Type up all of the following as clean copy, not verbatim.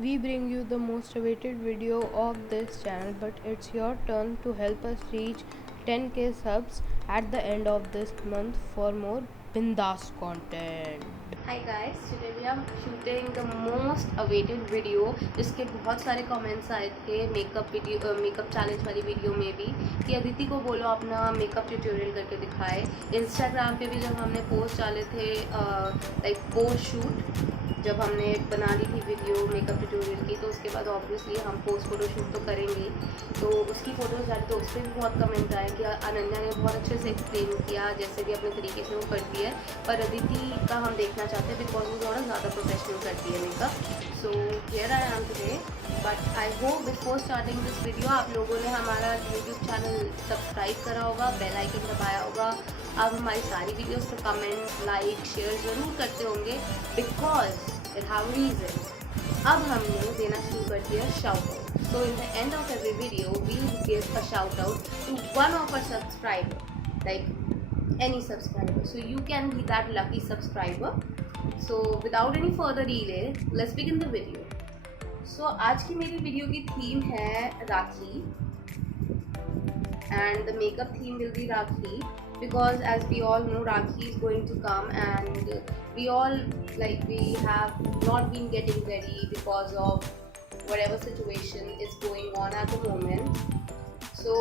We bring you the most awaited video of this channel, but it's your turn to help us reach 10k subs at the end of this month for more bindas content. Hi guys, today we are shooting the most awaited video जिसके बहुत सारे कमेंट्स आए थे makeup challenge वाली वीडियो में भी कि अदिति को बोलो अपना मेकअप ट्यूटोरियल करके दिखाए। इंस्टाग्राम पे भी जब हमने पोस्ट डाले थे लाइक पोस्ट शूट जब हमने बना ली थी वीडियो मेकअप ट्यूटोरियल की, तो उसके बाद ऑब्वियसली हम पोस्ट फोटो शूट तो करेंगे, तो उसकी फ़ोटोज़ डाली तो उस पर भी बहुत कमेंट आए कि अनन्या ने बहुत अच्छे से एक्सप्लेन किया, जैसे भी अपने तरीके से वो करती है, पर अदिति का हम देखना चाहते हैं बिकॉज वो थोड़ा ज़्यादा प्रोफेशनल करती है makeup. So here I am today, but I hope before starting this video आप लोगों ने हमारा यूट्यूब चैनल सब्सक्राइब करा होगा, बेल आइकन दबाया होगा, आप हमारी सारी वीडियोस पर कमेंट लाइक शेयर ज़रूर करते होंगे बिकॉज इट हैव रीज़न। अब हमने देना शुरू कर दिया shout out. So in the end of every video we give a shout out to one of our subscriber, like any subscriber, so you can be that lucky subscriber. So without any further delay, let's begin the video. So आज की मेरी वीडियो की थीम है राखी, and the makeup theme will be Rakhi because as we all know Rakhi is going to come, and we all we have not been getting ready because of whatever situation is going on at the moment. So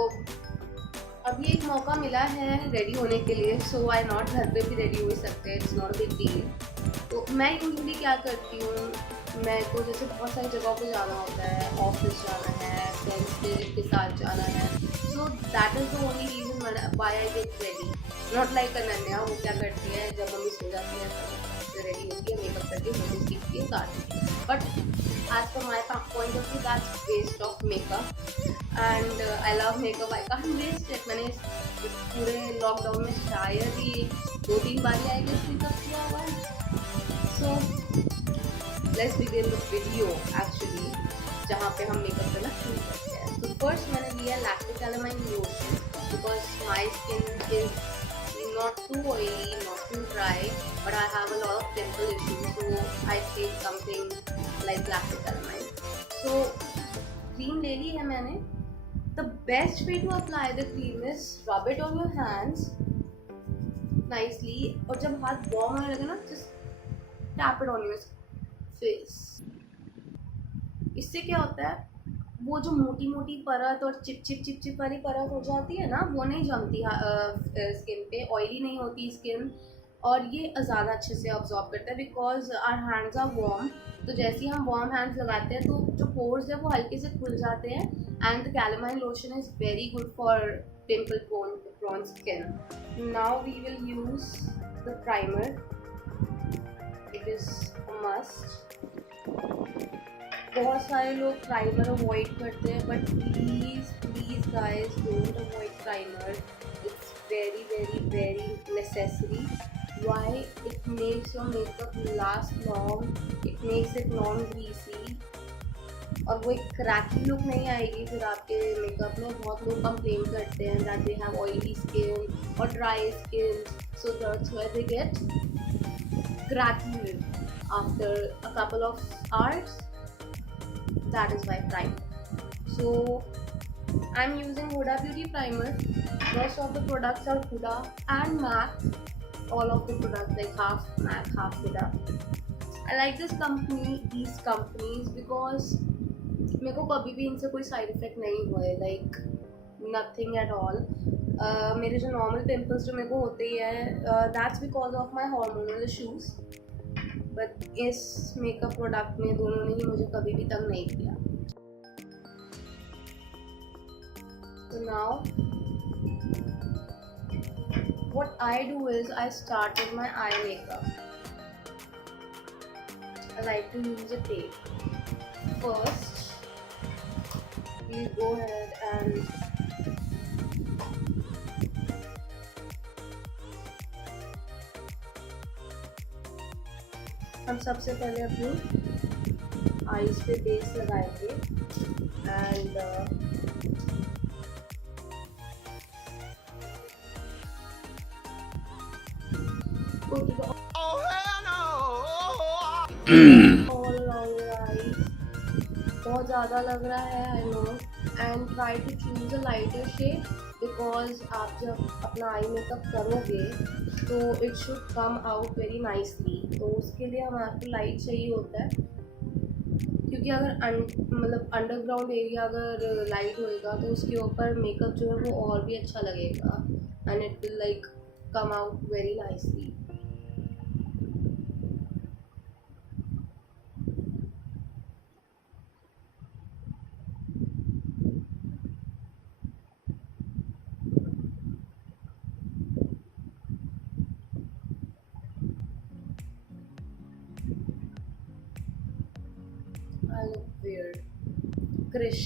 अभी एक मौका मिला है रेडी होने के लिए, सो आई नॉट घर पे भी रेडी हो सकते हैं, it's not a big deal. तो मैं यूजली क्या करती हूँ, मेरे को जैसे बहुत सारी जगहों पे जाना होता है, ऑफिस जाना है, फ्रेंड्स के साथ जाना है, so that is the only reason why I get ready. Not like Ananya, वो क्या करती है जब मम्मी सो जाती है तो रेडी होती है, मेकअप करती है, फोटो खींचती है, काटती है। But as per my point of view that's waste of makeup, and I love makeup, I can't waste it. मैंने पूरे लॉकडाउन में शायद ही 2-3 बार ही आई गेस मेकअप किया हुआ है। So let's begin the video actually, जहाँ पे हम मेकअप करना शुरू करते हैं। तो फर्स्ट मैंने लिया lactic calamine lotion because my skin is not too oily, not too dry, but I have a lot of pimple issues, so I take something like lactic calamine. So cream ले ली है मैंने। The best way to apply the cream is rub it on your hands nicely, और जब हाथ warm होने लगे ना, just tap it on your face. इससे क्या होता है, वो जो मोटी मोटी परत और चिप वाली परत हो जाती है ना, वो नहीं जमती स्किन पे, ऑयली नहीं होती स्किन, और ये ज़्यादा अच्छे से ऑब्जॉर्ब करता है because our hands are warm. तो जैसे ही हम वार्म हैंड्स लगाते हैं तो जो पोर्स है वो हल्के से खुल जाते हैं, and the calamine lotion is very good for pimple prone skin. Now we will use the primer, it is a must. बहुत सारे लोग प्राइमर अवॉइड करते हैं, but please guys don't avoid primer, it's very very very necessary. Why? It makes your makeup last long, it makes it non greasy, और वो एक cracky look नहीं आएगी फिर आपके मेकअप में। बहुत लोग कंप्लेन करते हैं that they have oily skin और dry skin, so that's why they get cracky look after a couple of hours. That is why primer. So I'm using Huda Beauty primer. Most of the products are Huda and MAC. All of the products like half MAC, half Huda. I like these companies because मेरे को कभी भी इनसे कोई side effect नहीं हुआ है, like nothing at all. मेरे जो नॉर्मल पिम्पल्स जो मेरे को होते ही है, that's because of my hormonal issues, but इस मेकअप प्रोडक्ट में दोनों ने ही मुझे कभी भी तंग नहीं किया। So now what I do is I start with my eye makeup. I like to use a tape. First we go ahead and हम सबसे पहले अपनी आईज पे बेस लगाएंगे, and go to the all along your eyes, बहुत ज़्यादा लग रहा है, I know, and try to choose a lighter shade because आप जब अपना आई मेकअप करोगे तो it should come out very nicely, तो उसके लिए हमारे लाइट चाहिए होता है, क्योंकि अगर मतलब अंडरग्राउंड एरिया अगर लाइट होएगा तो उसके ऊपर मेकअप जो है वो और भी अच्छा लगेगा and it will like come out very nicely. I look weird. Krish.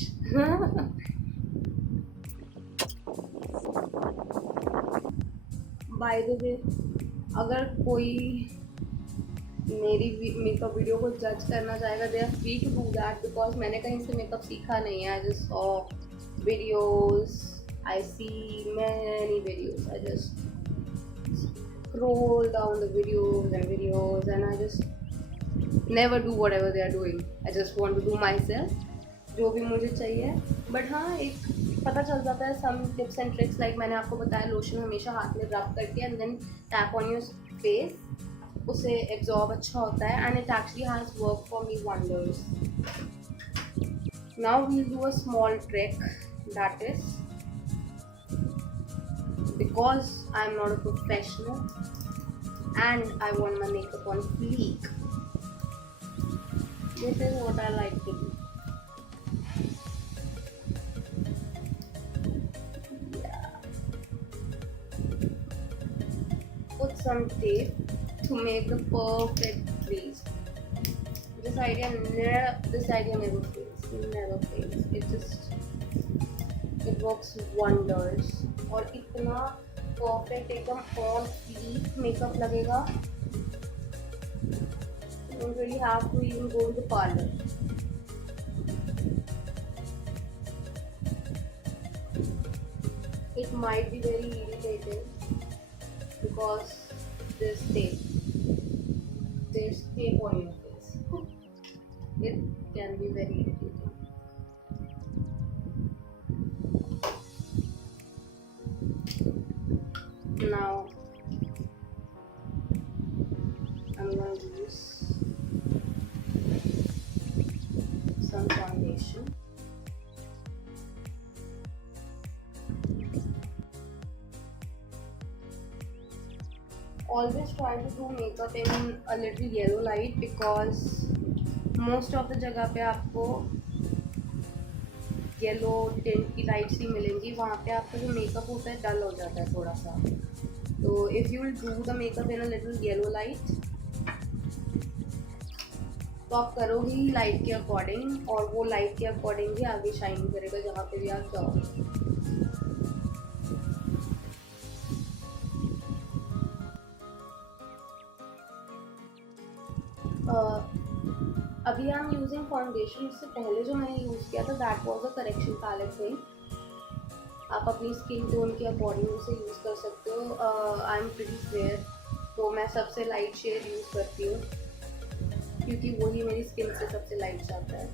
By the way, अगर कोई मेरी मेकअप वीडियो को जज करना चाहेगा, they are free to do that because मैंने कहीं से मेकअप सीखा नहीं है. I just saw videos, I see many videos, I just scroll down the videos and I just never do whatever they are doing. I just want to do myself जो भी मुझे चाहिए. बट हाँ, एक पता चल जाता है some tips and tricks, like मैंने आपको बताया लोशन हमेशा हाथ में रब करके and then tap on your face, उससे एब्जॉर्ब अच्छा होता है and it actually has work for me wonders. Now we'll do a small trick, that is because I'm not a professional and I want my makeup on fleek. This is what I like to do. Yeah. Put some tape to make the perfect crease. This idea never fails. Never fails. It works wonders. और इतना परफेक्ट एकदम on flick makeup लगेगा. You don't really have to even go to the parlor. It might be very irritating because there's tape on your face. It can be very irritating. Now I'm going to use some foundation. Always try to do makeup in a little yellow light because most of the जगह पे आपको yellow tint की लाइट्स ही मिलेंगी. वहाँ पे आपका जो मेकअप होता है डल हो जाता है थोड़ा सा. तो if you will do the makeup in a little yellow light तो आप करोगे ही लाइट के अकॉर्डिंग, और वो लाइट के अकॉर्डिंग ही आगे शाइन करेगा जहाँ पे भी आप जाओगे. अभी आई एम यूजिंग फाउंडेशन. इससे पहले जो मैंने यूज़ किया था that was a correction palette thing. आप अपनी स्किन टोन के अकॉर्डिंग उसे यूज़ कर सकते हो. आई एम प्रीटी फेयर, तो मैं सबसे लाइट शेड यूज़ करती हूँ क्योंकि वही मेरी स्किन से सबसे लाइट जाता है.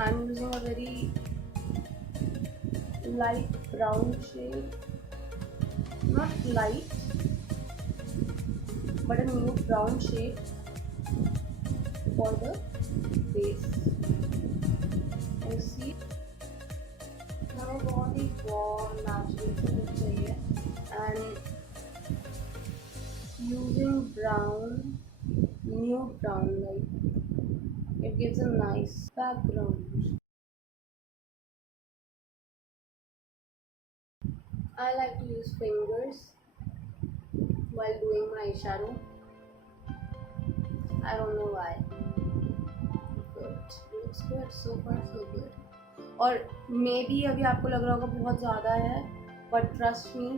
आई am using a very light brown shade, not light but a nude brown shade for the base. You see हमें बहुत ही warm natural से look चाहिए and using brown, nude brown, like it gives a nice background. I like to use fingers while doing my eyeshadow. I don't know why. Good. Looks good. So far so good. और maybe अभी आपको लग रहा होगा बहुत ज़्यादा है, but trust me,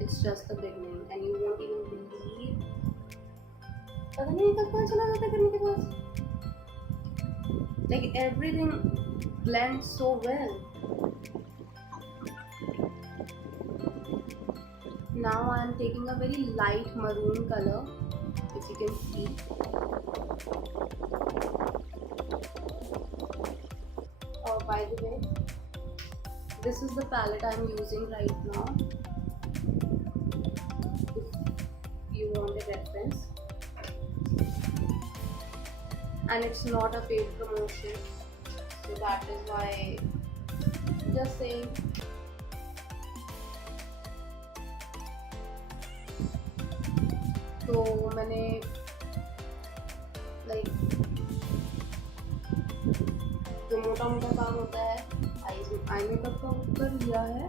it's just the beginning and you won't even believe. पता नहीं कब कहाँ चला जाता है करने के बाद. Like everything blends so well. Now I am taking a very light maroon color, if you can see. By the way, this is the palette I am using right now, if you want a reference. And it's not a paid promotion, so that is why, just saying. तो मैंने लाइक जो मोटा मोटा काम होता है eye makeup का कर लिया है.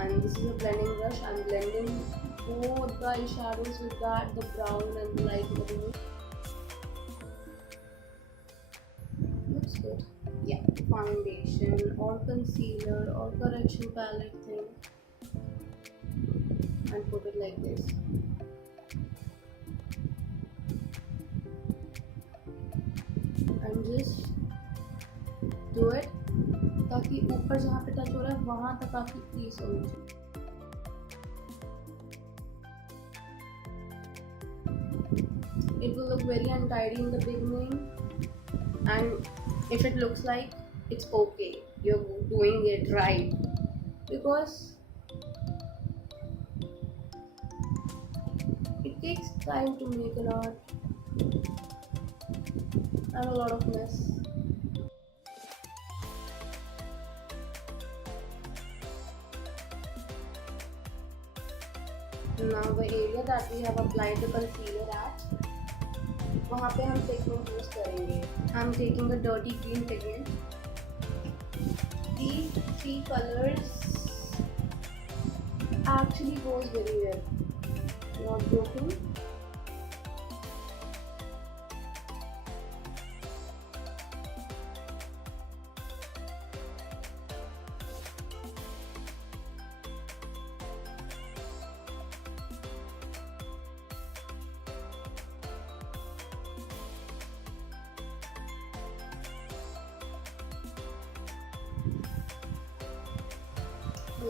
And this is a blending brush. I'm blending both the eyeshadows with that, the brown and the light maroon. Looks good. Yeah, foundation or concealer or correction palette thing, and put it like this. And just do it ताकि ऊपर जहाँ पे टच हो रहा है वहाँ तक आपकी क्रीज होनी चाहिए. It will look very untidy in the beginning, and if it looks like, it's okay, you're doing it right, because it takes time to make an art and a lot of mess. Now the area that we have applied the concealer at, वहाँ पे हम pigment use करेंगे. I'm taking a dirty green pigment. These three colors actually goes very well. Not joking.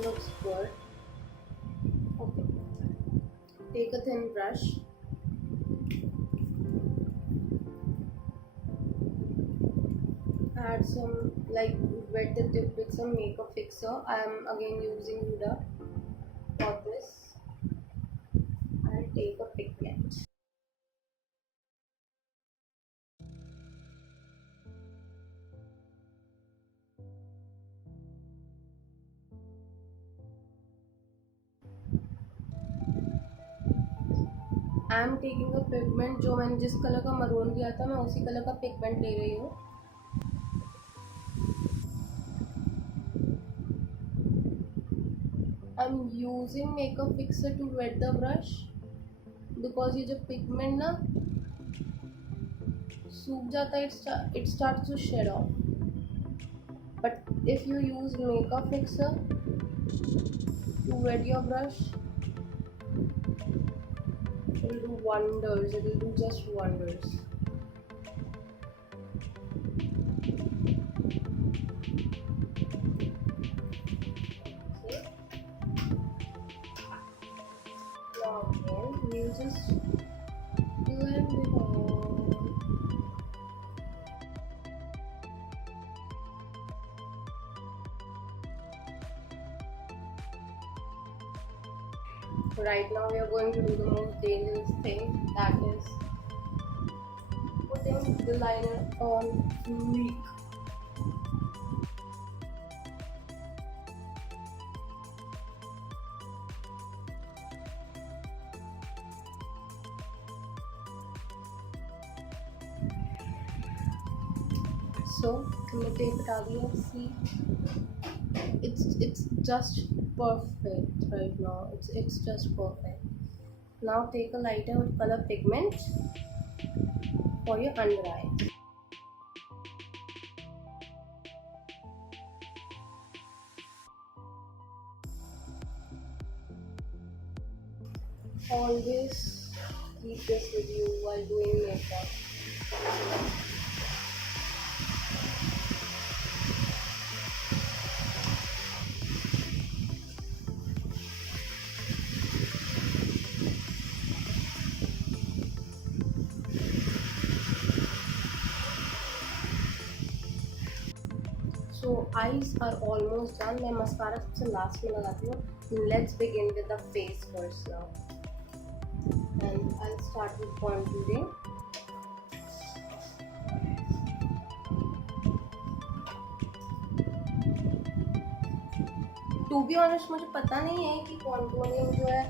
Looks good. Okay. Take a thin brush. Add some, like, wet the tip with some makeup fixer. I am again using Huda for this. And take a pigment. I am taking a pigment, जो मैंने जिस कलर का मरून लिया था मैं उसी कलर का पिगमेंट ले रही हूँ. I am using makeup fixer to wet the brush, because ये जो पिगमेंट ना सूख जाता है, it starts to shed off. But if you use makeup fixer to wet your brush, it will do wonders. It will do just wonders. Okay. Now again, we'll just blend it all. Right now we are going to do the most dangerous thing, that is putting the liner on fleek. So हमने टेप हटा दिया. See, it's just perfect right now. It's just perfect. Now take a lighter color pigment for your under eyes. Always keep this with you while doing makeup. So eyes are almost done. मैं मस्कारा सबसे लास्ट में लगाती हूँ. Let's begin with the face first now. And I'll start with contouring. To be honest, मुझे पता नहीं है कि contouring जो है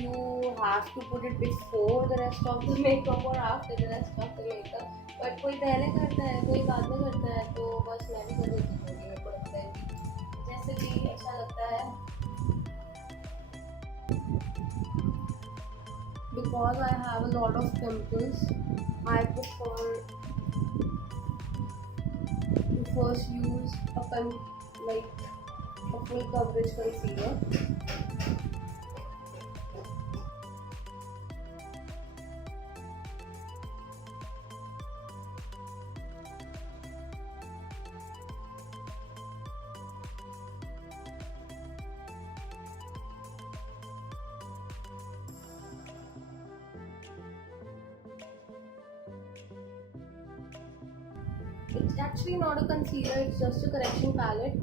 you have to put it before the rest of the makeup or after the rest of the makeup. But कोई पहले करता है, कोई बाद में करता है, तो बस मैं भी कर देती हूँ. मेरे को लगता है कि जैसे भी अच्छा लगता है. Because I have a lot of pimples, I prefer to first use a full coverage concealer. It's actually not a concealer, it's just a correction palette.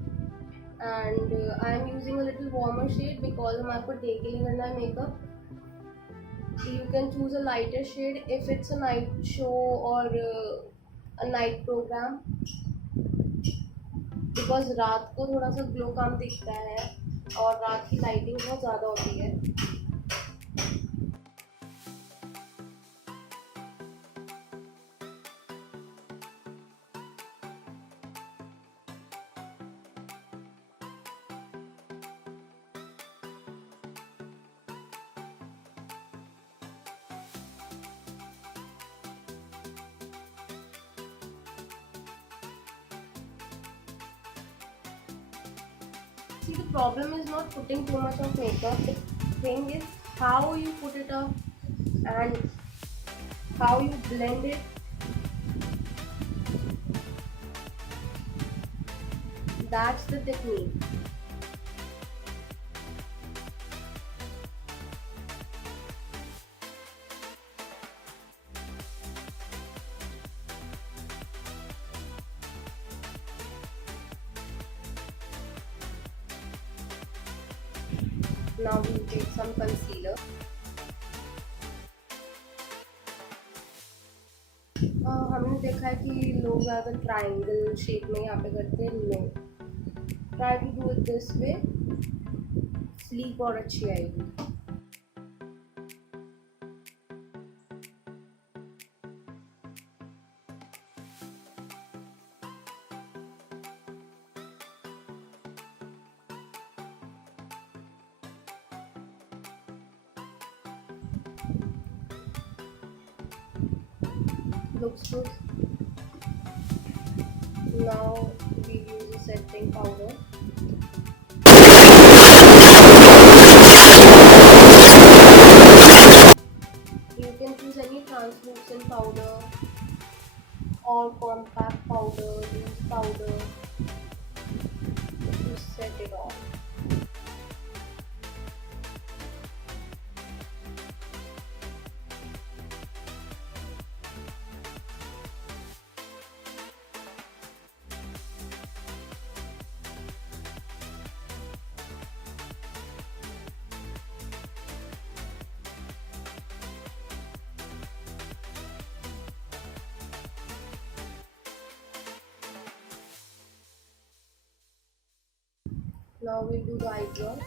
And I am using a little warmer shade because हमारे को डे के लिए करना है makeup. You can choose a lighter shade if it's a night show or a night program. Because रात को थोड़ा सा ग्लो कम दिखता है और रात की लाइटिंग बहुत ज़्यादा होती है. See, the problem is not putting too much of makeup. The thing is how you put it up and how you blend it. That's the technique. Now we'll take some concealer. हमने देखा है कि लोग ज़्यादा triangle shape में यहाँ पे करते हैं. No, try to do it this way. Sleek और अच्छी आएगी. Looks good. Now we use a setting powder. You can choose any translucent powder or compact powder, loose powder to set it off. Now we'll do the eyebrow.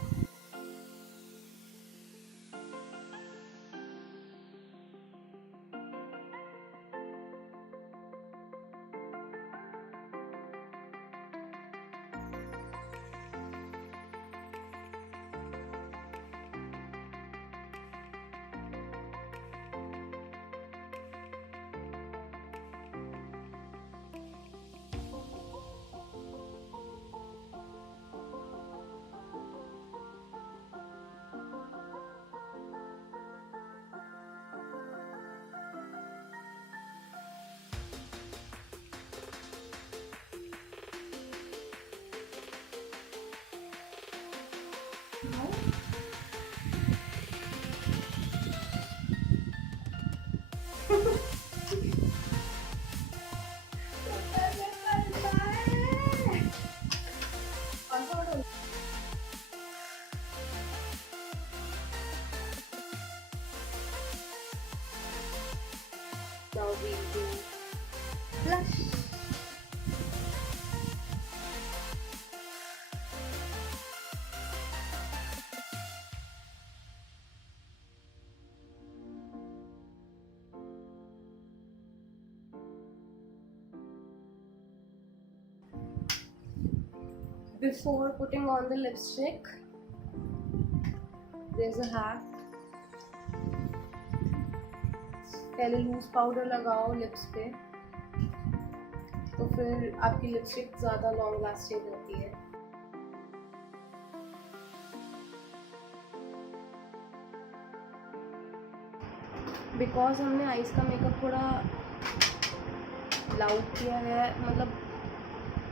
Before putting on the lipstick, there's a hack. पहले loose powder लगाओ लिप्स पे, तो फिर आपकी लिपस्टिक ज़्यादा long lasting होती है. बिकॉज हमने आइज़ का मेकअप थोड़ा लाउड किया है, मतलब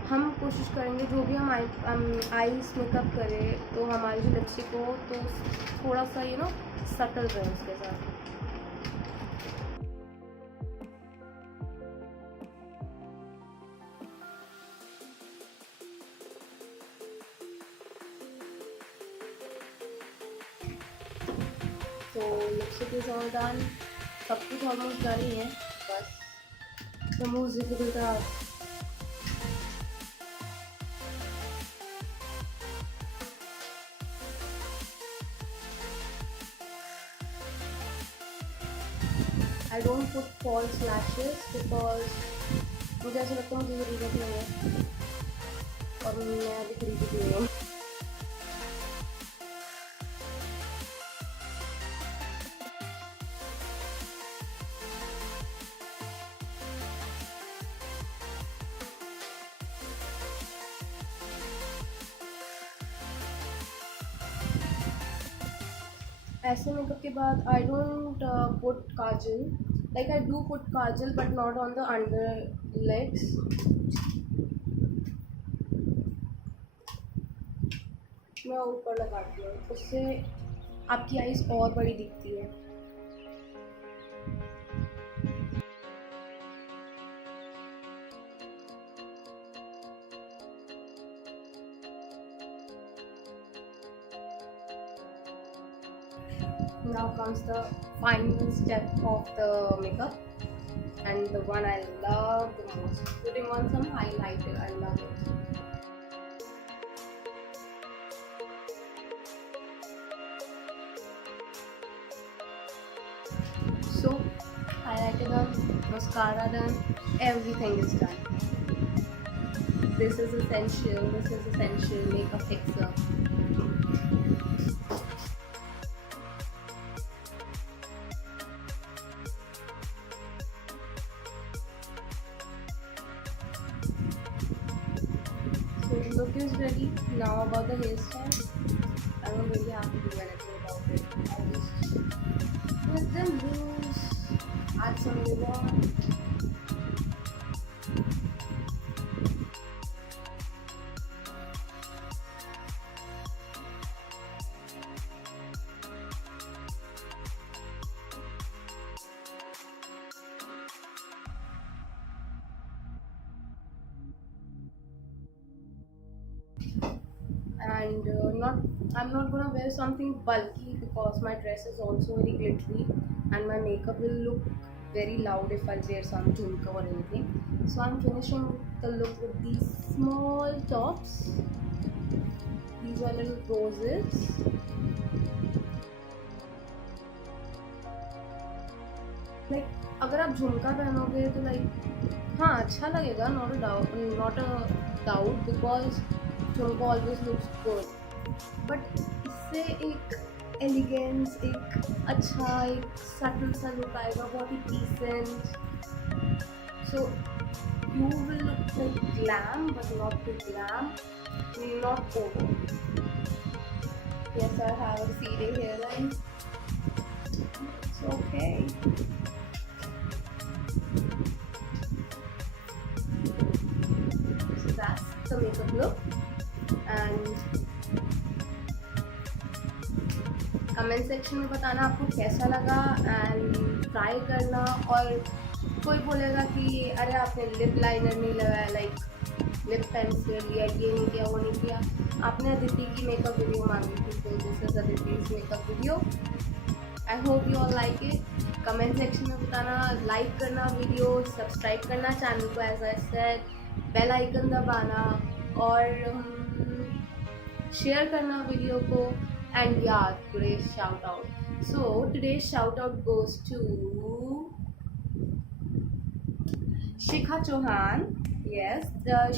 हम कोशिश करेंगे जो भी हम आइज़ मेकअप करें तो हमारी जो लिपस्टिक हो तो थोड़ा सा सटल रहे उसके साथ. तो लिपस्टिक इज ऑल डन, सब कुछ ऑलमोस्ट डन ही है, बस the most difficult task. I don't put false lashes because मुझे ऐसा लगता है मुझे ज़रूरत नहीं है और मैं अभी खरीदी नहीं हूँ. ऐसे मेकअप के बाद I don't put Kajal, like I do put Kajal but not on the under legs. मैं ऊपर लगाती हूँ, उससे आपकी आईज और बड़ी दिखती है. Now comes the final step of the makeup, and the one I love the most, putting on some highlighter. I love it. So highlighter done, mascara done, everything is done. This is essential makeup fixer. So look is ready. Now about the hairstyle, I don't really have to do anything about it. I just let them loose, add some ribbon. And I'm not gonna wear something bulky because my dress is also very glittery and my makeup will look very loud if I wear some jhumka or anything. So I'm finishing the look with these small tops. These are little roses. Like अगर आप झुमका पहनोगे तो like हाँ अच्छा लगेगा, not a doubt because झुमका always looks good, but इससे एक एलिगेंस, एक अच्छा एक सटल सा लुक आएगा, बहुत ही decent. So you will look like glam but not too glam, not over. Yes, I have a receding hairline. It's okay. So that's the makeup look. And comment section में बताना आपको कैसा लगा एंड ट्राई करना. और कोई बोलेगा कि अरे आपने लिप लाइनर नहीं लगाया, लाइक लिप पेंसिल या ये नहीं किया वो नहीं किया. आपने अदिति की मेकअप वीडियो मांगी थी, तो दिस इज अदिति's makeup video. I hope you all like it. Comment section में बताना, लाइक करना वीडियो, सब्सक्राइब करना चैनल को, as I said bell icon दबाना और शेयर करना वीडियो को. And yeah, today's shout out. So today's shout out goes to Shikha Chauhan. Yes,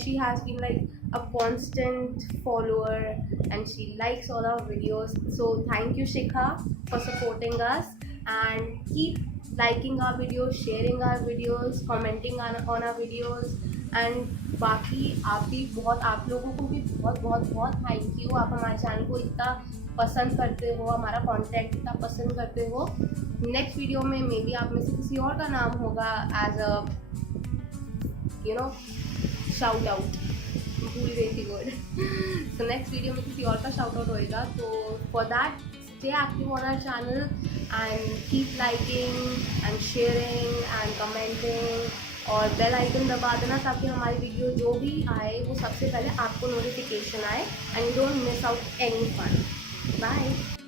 she has been like a constant follower and she likes all our videos. So thank you, Shikha, for supporting us, and keep liking our videos, sharing our videos, commenting on our videos. And बाकी आप भी बहुत, आप लोगों को भी बहुत बहुत बहुत थैंक यू, आप हमारे चैनल को इतना पसंद करते हो, हमारा कंटेंट इतना पसंद करते हो। नेक्स्ट वीडियो में मे बी आप में से किसी और का नाम होगा एज अ शाउट आउट, भूल गई थी वर्ड। सो नेक्स्ट वीडियो में किसी और का शाउट आउट होएगा, तो for that stay active on our channel and keep liking and sharing and commenting और बेल आइकन दबा देना ताकि हमारी वीडियो जो भी आए वो सबसे पहले आपको नोटिफिकेशन आए and you don't miss out any fun. Bye.